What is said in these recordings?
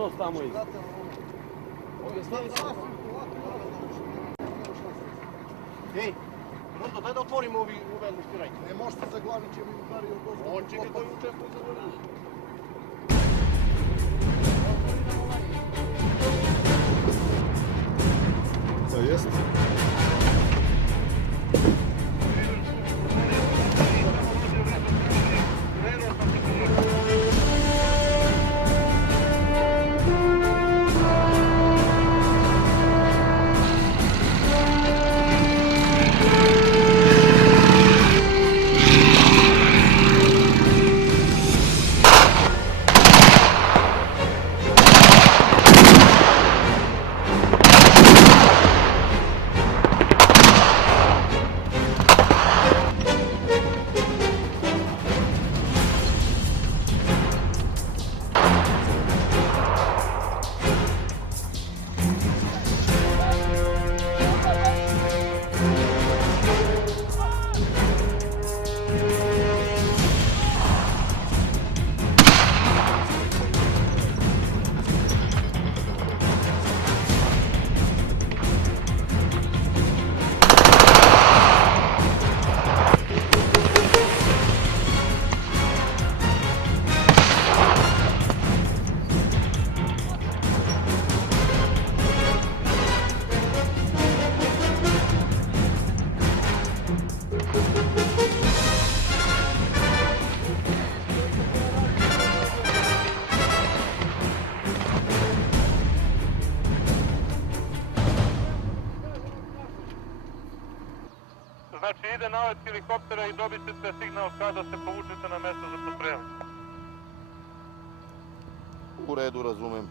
skroz tamo iza. Ej, Mrdo, daj da otvorimo ove špirajke. Ne možete za glavi će mi udario dozvo. On čekaj koji učestvuje za glavi. To jest. Znači ide nalet helikoptera i dobit ćete signal kada se povučete na mjesto za pospremanje. U redu, razumem.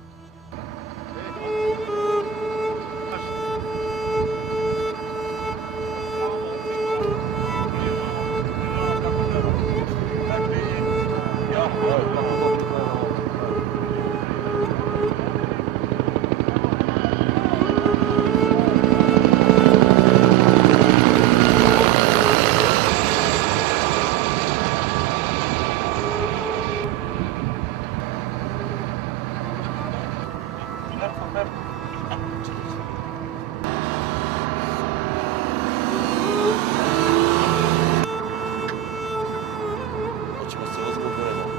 Hoćemo se voziti u redu.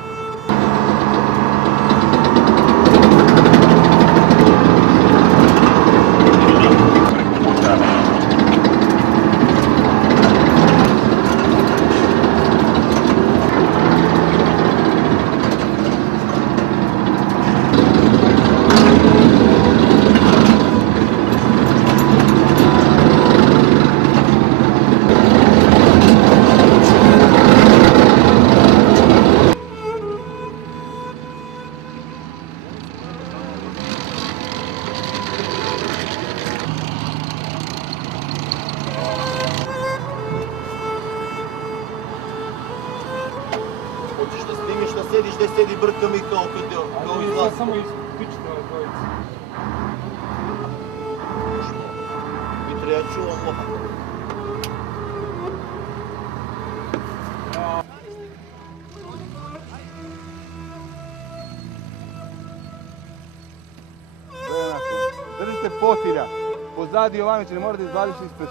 Hoćeš da snimiš da sediš gdje sedi brka mi kao izlaz. Samo ispičite ove dvojice. Što? Mitre, ja čuvam loha. Držite potilja. Pozadi Jovanović, ne morate izvadiš ispred.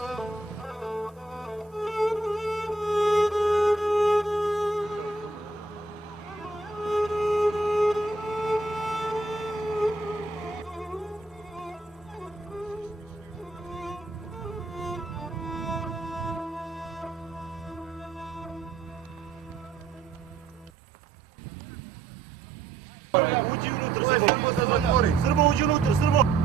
Uđi unutra, Srbo! Srbo, uđi unutra, Srbo!